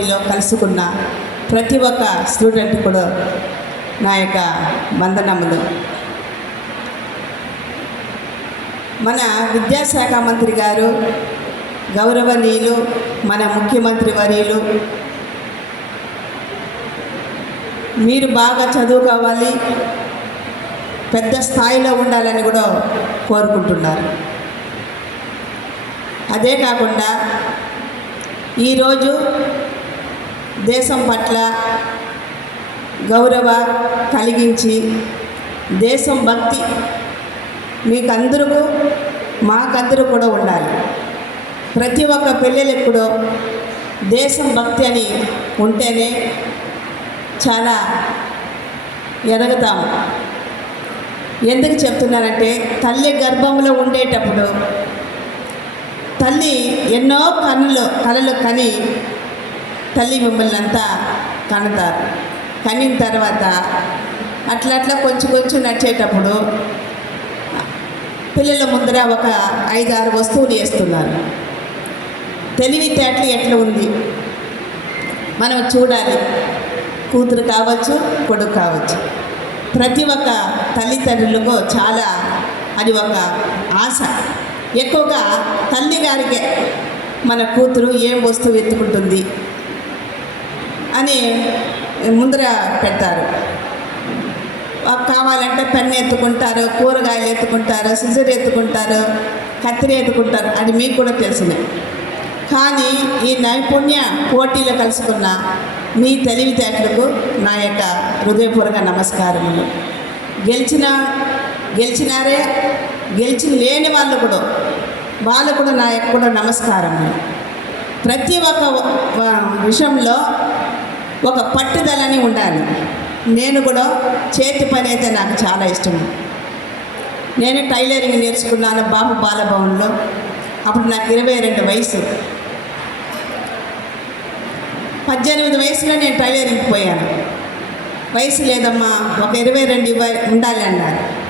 లో కలుసుకున్న ప్రతి ఒక్క స్టూడెంట్ కూడా నా యొక్క వందనములు. మన విద్యాశాఖ మంత్రి గారు గౌరవనీయులు మన ముఖ్యమంత్రి వర్యులు మీరు బాగా చదువుకోవాలి పెద్ద స్థాయిలో ఉండాలని కూడా కోరుకుంటున్నారు. అదే కాకుండా ఈరోజు దేశం పట్ల గౌరవ కలిగించి దేశం భక్తి మీకందరూ మాకందరూ కూడా ఉండాలి. ప్రతి ఒక్క పిల్లలకు కూడా దేశం భక్తి అని ఉంటేనే చాలా ఎదగుతాము ఎందుకు చెప్తున్నానంటే తల్లి గర్భంలో ఉండేటప్పుడు తల్లి ఎన్నో కన్నులు కలలు కని తల్లి మిమ్మల్ని అంతా కనుతారు. కనిన తర్వాత అట్లా అట్లా కొంచెం కొంచెం నడిచేటప్పుడు పిల్లల ముందర ఒక ఐదు ఆరు వస్తువులు వేస్తున్నారు. తెలివితేటలు ఎట్లా ఉంది? మనం చూడాలి. కూతురు కావచ్చు కొడుకు కావచ్చు. ప్రతి ఒక్క తల్లిదండ్రులకు చాలా అది ఒక ఆశ. ఎక్కువగా తల్లి గారికే మన కూతురు ఏం వస్తువు ఎత్తుకుంటుంది? అని ముందర పెడతారు. కావాలంటే పెన్ను ఎత్తుకుంటారు కూరగాయలు ఎత్తుకుంటారు సిజర్ ఎత్తుకుంటారు కత్తిరి ఎత్తుకుంటారు. అది మీకు కూడా తెలిసినవి కానీ ఈ నైపుణ్య పోటీలో కలుసుకున్న మీ తెలివితేటలకు నా యొక్క హృదయపూర్వక నమస్కారములు. గెలిచిన గెలిచినారే గెలిచి లేని వాళ్ళు కూడా వాళ్ళు కూడా నా యొక్క కూడా నమస్కారములు. ప్రతి ఒక్క విషయంలో ఒక పట్టుదలని ఉండాలి. నేను కూడా చేతి పని అయితే నాకు చాలా ఇష్టం. నేను టైలరింగ్ నేర్చుకున్నాను బాబు బాలభవన్లో. అప్పుడు నాకు ఇరవై రెండు వయసు. పద్దెనిమిది వయసులో నేను టైలరింగ్కి పోయాను. వయసు లేదమ్మా ఒక ఇరవై రెండు ఇవ్వ ఉండాలి అన్నారు.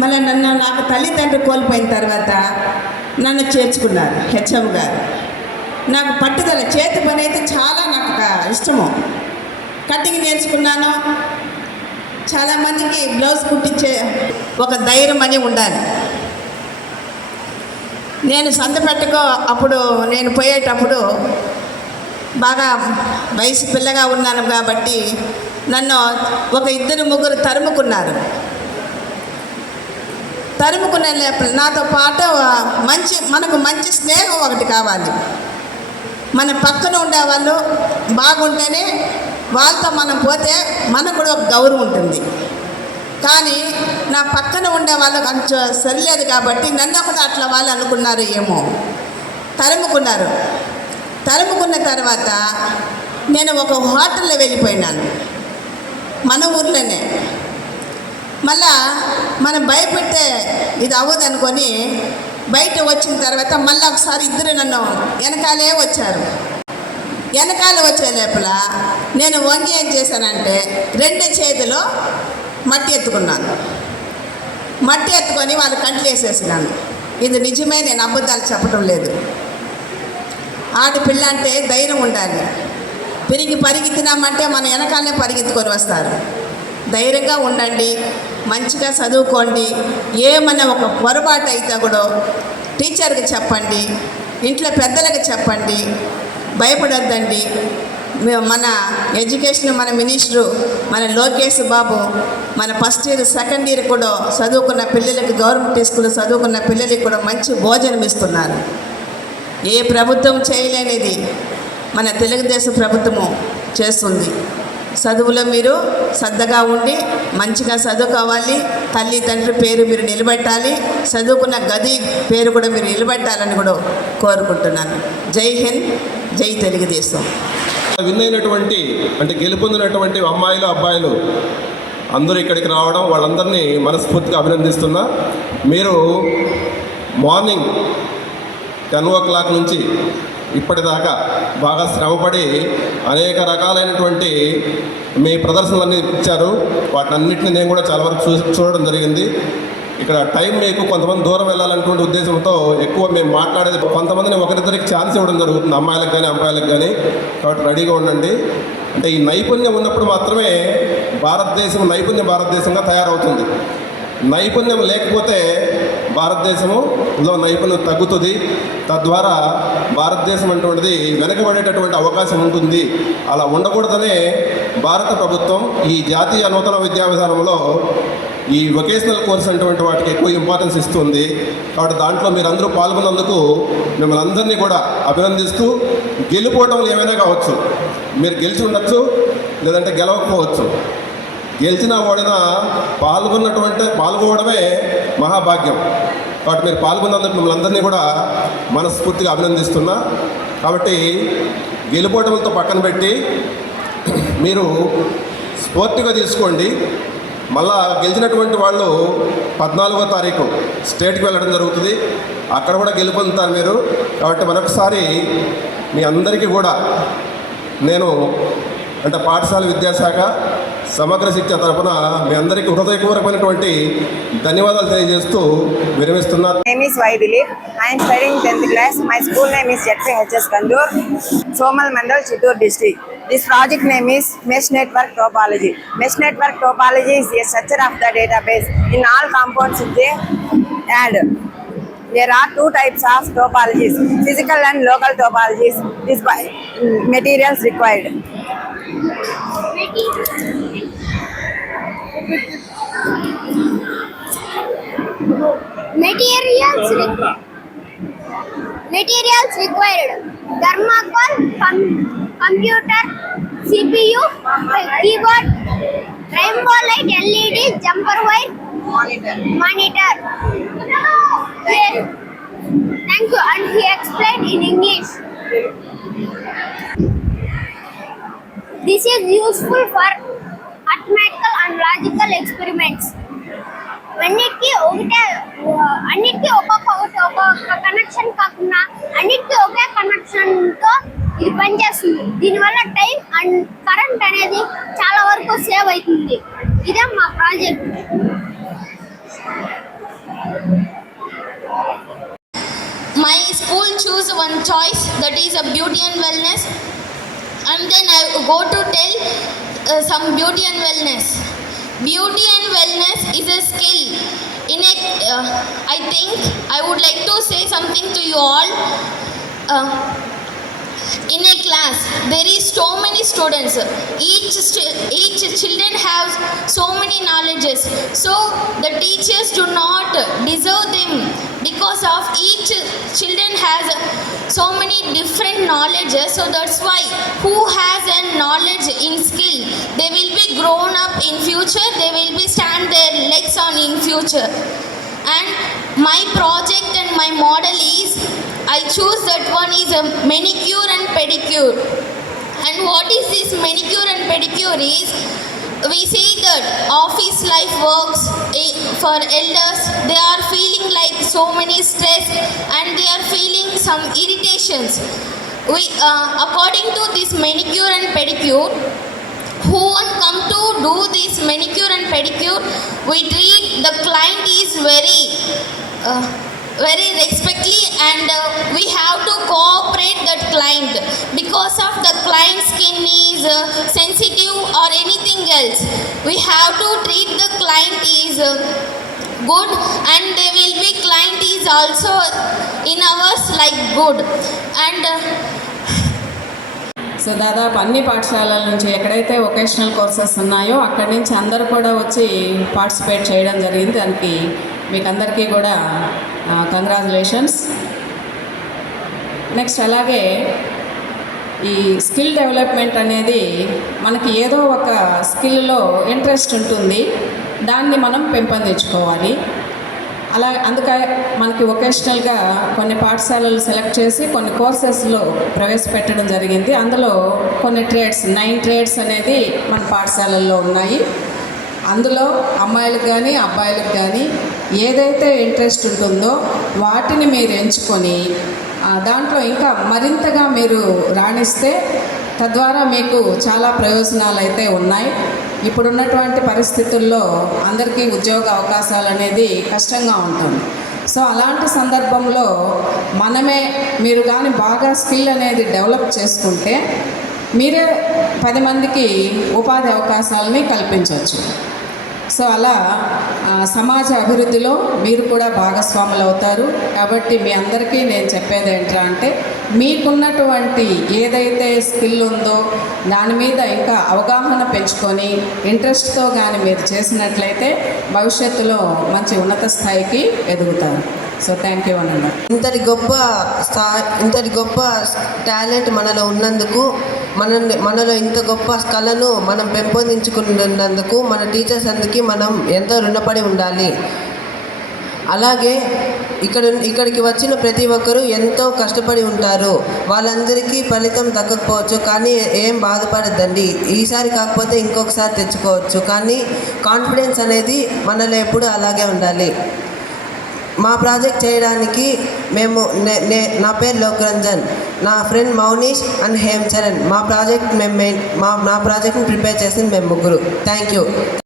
మళ్ళీ నన్ను నాకు తల్లిదండ్రులు కోల్పోయిన తర్వాత నన్ను చేర్చుకున్నారు హెచ్ఎం గారు. నాకు పట్టుదల చేతి పని అయితే చాలా నాకు ఇష్టము. కటింగ్ నేర్చుకున్నాను. చాలామందికి బ్లౌజ్ కుట్టించే ఒక ధైర్యం అని ఉండాలి. నేను సంతపెట్టుకో అప్పుడు నేను పోయేటప్పుడు బాగా వయసు పిల్లగా ఉన్నాను కాబట్టి నన్ను ఒక ఇద్దరు ముగ్గురు తరుముకున్నారు. తరుముకునే లేపు నాతో పాటు మంచి మనకు మంచి స్నేహం ఒకటి కావాలి. మన పక్కన ఉండేవాళ్ళు బాగుంటేనే వాళ్ళతో మనం పోతే మనకు కూడా ఒక గౌరవం ఉంటుంది. కానీ నా పక్కన ఉండే వాళ్ళు కొంచెం సరిలేదు కాబట్టి నన్ను కూడా అట్లా వాళ్ళు అనుకున్నారు ఏమో. తరుముకున్నారు. తరుముకున్న తర్వాత నేను ఒక హోటల్లో వెళ్ళిపోయినాను. మన ఊర్లోనే. మళ్ళా మనం భయపెడితే ఇది అవ్వదు అనుకొని బయట వచ్చిన తర్వాత మళ్ళీ ఒకసారి ఇద్దరు నన్ను వెనకాలే వచ్చారు. వెనకాల వచ్చే లోపల నేను వంగి ఏం చేశానంటే రెండు చేతిలో మట్టి ఎత్తుకున్నాను. మట్టి ఎత్తుకొని వాళ్ళు కంట్లు వేసేసినాను. ఇది నిజమే నేను అబద్ధాలు చెప్పడం లేదు. ఆడపిల్ల అంటే ధైర్యం ఉండాలి. పెరిగి పరిగెత్తినామంటే మన వెనకాలనే పరిగెత్తుకొని వస్తారు. ధైర్యంగా ఉండండి మంచిగా చదువుకోండి ఏమన్నా ఒక పొరపాటు అయితే కూడా టీచర్కి చెప్పండి ఇంట్లో పెద్దలకు చెప్పండి భయపడొద్దండి. మన ఎడ్యుకేషన్ మన మినిస్టరు మన లోకేష్ బాబు మన ఫస్ట్ ఇయర్ సెకండ్ ఇయర్ కూడా చదువుకున్న పిల్లలకి గవర్నమెంట్ స్కూల్ చదువుకున్న పిల్లలకి కూడా మంచి భోజనం ఇస్తున్నారు. ఏ ప్రభుత్వం చేయలేనిది. మన తెలుగుదేశం ప్రభుత్వము చేస్తుంది. చదువులో మీరు శ్రద్ధగా ఉండి మంచిగా చదువుకోవాలి. తల్లి తండ్రి పేరు మీరు నిలబెట్టాలి. చదువుకున్న గది పేరు కూడా మీరు నిలబెట్టాలని కూడా కోరుకుంటున్నాను. జై హింద్ జై తెలుగుదేశం. విన్ అయినటువంటి అంటే గెలుపొందినటువంటి అమ్మాయిలు అబ్బాయిలు అందరూ ఇక్కడికి రావడం వాళ్ళందరినీ మనస్ఫూర్తిగా అభినందిస్తున్నా. మీరు మార్నింగ్ టెన్ ఓ క్లాక్ నుంచి ఇప్పటిదాకా బాగా శ్రమపడి అనేక రకాలైనటువంటి మీ ప్రదర్శనలన్నీ ఇచ్చారు. వాటన్నిటిని నేను కూడా చాలా వరకు చూ చూడడం జరిగింది. ఇక్కడ టైం మీకు కొంతమంది దూరం వెళ్ళాలనుకునే ఉద్దేశంతో ఎక్కువ మేము మాట్లాడేది కొంతమందిని ఒకరిద్దరికి ఛాన్స్ ఇవ్వడం జరుగుతుంది. అమ్మాయిలకు కానీ అబ్బాయిలకు కానీ కాబట్టి రెడీగా ఉండండి. అంటే ఈ నైపుణ్యం ఉన్నప్పుడు మాత్రమే భారతదేశం నైపుణ్య భారతదేశంగా తయారవుతుంది. నైపుణ్యం లేకపోతే భారతదేశంలో నైపుణ్యం తగ్గుతుంది. తద్వారా భారతదేశం అటువంటిది వెనకబడేటటువంటి అవకాశం ఉంటుంది. అలా ఉండకూడదనే భారత ప్రభుత్వం ఈ జాతీయ నూతన విద్యా విధానంలో ఈ వొకేషనల్ కోర్స్ అటువంటి వాటికి ఎక్కువ ఇంపార్టెన్స్ ఇస్తుంది. కాబట్టి దాంట్లో మీరు అందరూ పాల్గొన్నందుకు మిమ్మల్ని అందరినీ కూడా అభినందిస్తూ గెలుపోవటం ఏమైనా కావచ్చు. మీరు గెలిచి ఉండొచ్చు లేదంటే గెలవకపోవచ్చు. గెలిచినా ఓడినా పాల్గొన్నటువంటి పాల్గొనడమే మహాభాగ్యం. కాబట్టి మీరు పాల్గొన్నందుకు మిమ్మల్ని అందరినీ కూడా మనస్ఫూర్తిగా అభినందిస్తున్నా. కాబట్టి గెలుపోటములతో పక్కన పెట్టి మీరు స్ఫూర్తిగా తీసుకోండి. మళ్ళా గెలిచినటువంటి వాళ్ళు పద్నాలుగో తారీఖు స్టేట్కి వెళ్ళడం జరుగుతుంది. అక్కడ కూడా గెలుపొందుతారు మీరు. కాబట్టి మరొకసారి మీ అందరికీ కూడా నేను అంటే పాఠశాల విద్యాశాఖ సమగ్ర శిక్ష తరఫున మీ అందరికీ హృదయపూర్వకమైనటువంటి ధన్యవాదాలు తెలియజేస్తూ విరమిస్తున్నా name is Vaidileep I'm studying tenth class my school name is ZPHS Kandur Somal mandal Chittoor district this project name is mesh network topology mesh network topology is a structure of the database in all compounds is a ad there are two types of topologies physical and local topologies is by materials required Materials re- Materials required thermocol, com- computer, CPU, keyboard, rainbow light, LED, jumper wire, Monitor. monitor. Yes. Thank you. And he explained in English. This is useful for theoretical and logical experiments అన్నిటికీ ఒకటే అన్నిటికీ ఒక్కొక్క ఒకటి ఒక్కొక్క connection కాకుండా అన్నిటికీ ఒకే కనెక్షన్తో ఇది పనిచేస్తుంది. దీనివల్ల టైం అండ్ కరెంట్ అనేది చాలా వరకు సేవ్ అవుతుంది. ఇదే మా project my school choose one choice that is a beauty and wellness and then I go to tell uh, some beauty and wellness. Beauty and wellness is a skill. In a uh, i think i would like to say something to you all. Uh, in a class there is so many students. Each each children have so many knowledges. So the teachers do not deserve them because of each children has so many different knowledges. So that's why who has a knowledge in skill they will be grown up in future. They will be stand their legs on in future and my project and my model is I choose that one is a manicure and pedicure. And what is this manicure and pedicure is we say that office life works eh, for elders they are feeling like so many stress and they are feeling some irritations we uh, according to this manicure and pedicure who one come do this manicure and pedicure we treat the client is very uh, very respectfully and uh, we have to cooperate that client. Because of the client's skin is uh, sensitive or anything else we have to treat the client is uh, good and they will be client is also in ours like good. And uh, so దాదాపు అన్ని పాఠశాలల నుంచి ఎక్కడైతే vocational courses ఉన్నాయో అక్కడి నుంచి అందరూ కూడా వచ్చి పార్టిసిపేట్ చేయడం జరిగింది. దానికి మీకు అందరికీ కూడా కంగ్రాచులేషన్స్ నెక్స్ట్ అలాగే ఈ స్కిల్ డెవలప్మెంట్ అనేది మనకి ఏదో ఒక స్కిల్లో ఇంట్రెస్ట్ ఉంటుంది. దాన్ని మనం పెంపొందించుకోవాలి. అలా అందుకే మనకి వొకేషనల్గా కొన్ని పాఠశాలలు సెలెక్ట్ చేసి కొన్ని కోర్సెస్లో ప్రవేశపెట్టడం జరిగింది. అందులో కొన్ని ట్రేడ్స్ నైన్ ట్రేడ్స్ అనేది మన పాఠశాలల్లో ఉన్నాయి. అందులో అమ్మాయిలకు కానీ అబ్బాయిలకు కానీ ఏదైతే ఇంట్రెస్ట్ ఉంటుందో వాటిని మీరు ఎంచుకొని దాంట్లో ఇంకా మరింతగా మీరు రాణిస్తే తద్వారా మీకు చాలా ప్రయోజనాలు అయితే ఉన్నాయి. ఇప్పుడున్నటువంటి పరిస్థితుల్లో అందరికీ ఉద్యోగ అవకాశాలు అనేది కష్టంగా ఉంటుంది. సో అలాంటి సందర్భంలో మనమే మీరు కానీ బాగా స్కిల్ అనేది డెవలప్ చేసుకుంటే మీరే పది మందికి ఉపాధి అవకాశాలని కల్పించవచ్చు. సో అలా సమాజ అభివృద్ధిలో మీరు కూడా భాగస్వాములు అవుతారు కాబట్టి మీ అందరికీ నేను చెప్పేది ఏంటంటే అంటే మీకున్నటువంటి ఏదైతే స్కిల్ ఉందో దాని మీద ఇంకా అవగాహన పెంచుకొని ఇంట్రెస్ట్తో కానీ మీరు చేసినట్లయితే భవిష్యత్తులో మంచి ఉన్నత స్థాయికి ఎదుగుతారు. సో థ్యాంక్ యూ అన్న ఇంతటి గొప్ప స్థా ఇంతటి గొప్ప టాలెంట్ మనలో ఉన్నందుకు మన మనలో ఇంత గొప్ప కళను మనం పెంపొందించుకున్నందుకు మన టీచర్స్ అందరికీ మనం ఎంతో రుణపడి ఉండాలి. అలాగే ఇక్కడ ఇక్కడికి వచ్చిన ప్రతి ఒక్కరూ ఎంతో కష్టపడి ఉంటారు. వాళ్ళందరికీ ఫలితం దక్కకపోవచ్చు కానీ ఏం బాధపడద్దండి. ఈసారి కాకపోతే ఇంకొకసారి తెచ్చుకోవచ్చు కానీ కాన్ఫిడెన్స్ అనేది మనలో ఎప్పుడూ అలాగే ఉండాలి. మా ప్రాజెక్ట్ చేయడానికి మేము నే- నే- నా పేరు లోకరంజన్ నా ఫ్రెండ్ మౌనీష్ అండ్ హేమ్ చరణ్. మా ప్రాజెక్ట్ మేము మా నా ప్రాజెక్ట్ని ప్రిపేర్ చేసింది మేము ముగ్గురు. Thank you.